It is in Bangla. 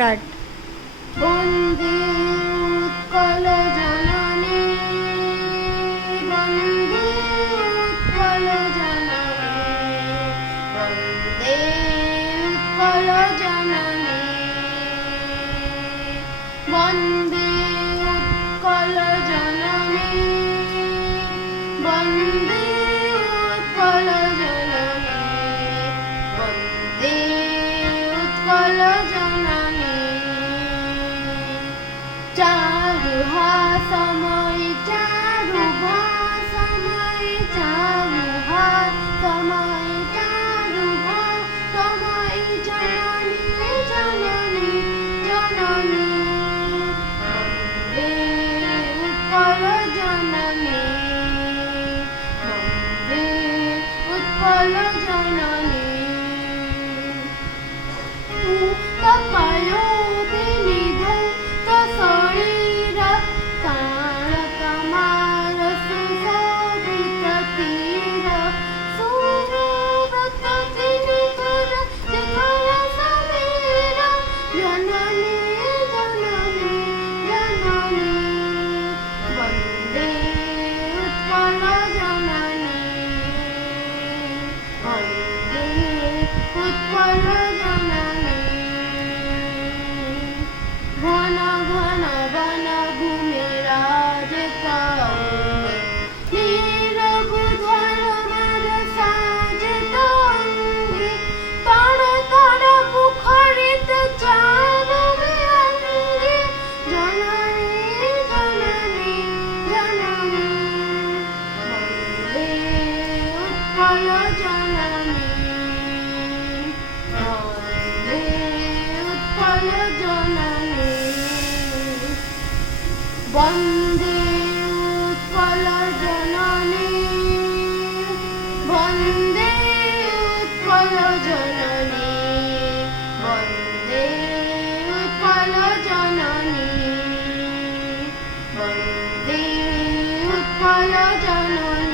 স্টার্ট। বন্দে উৎকল জননী, বন্দে উৎকল জননী, বন্দে উৎকল জননী, বন্দে উৎকল জননী, বন্দে উৎকল জননী, বন্দে উৎকল জননী। চারু হাসময় চারু ভাসময়, চারু হাসময় চারু ভাসময়, জননী জননী জননী, বন্দে উৎকল জননী, বন্দে উৎকল জননী। ঘন ঘন বন ভূমি রাজতঙ্গে, নীরবুধর মর সাজিত অঙ্গে, তর তর মুখরিত চারুবে অঙ্গে, জননী জননী জননী, বন্দে উৎকল জননী, বন্দে উৎকল জননী, বন্দে উৎকল জননী, বন্দে উৎকল জননী, বন্দে উৎকল জননী, বন্দে উৎকল জননী।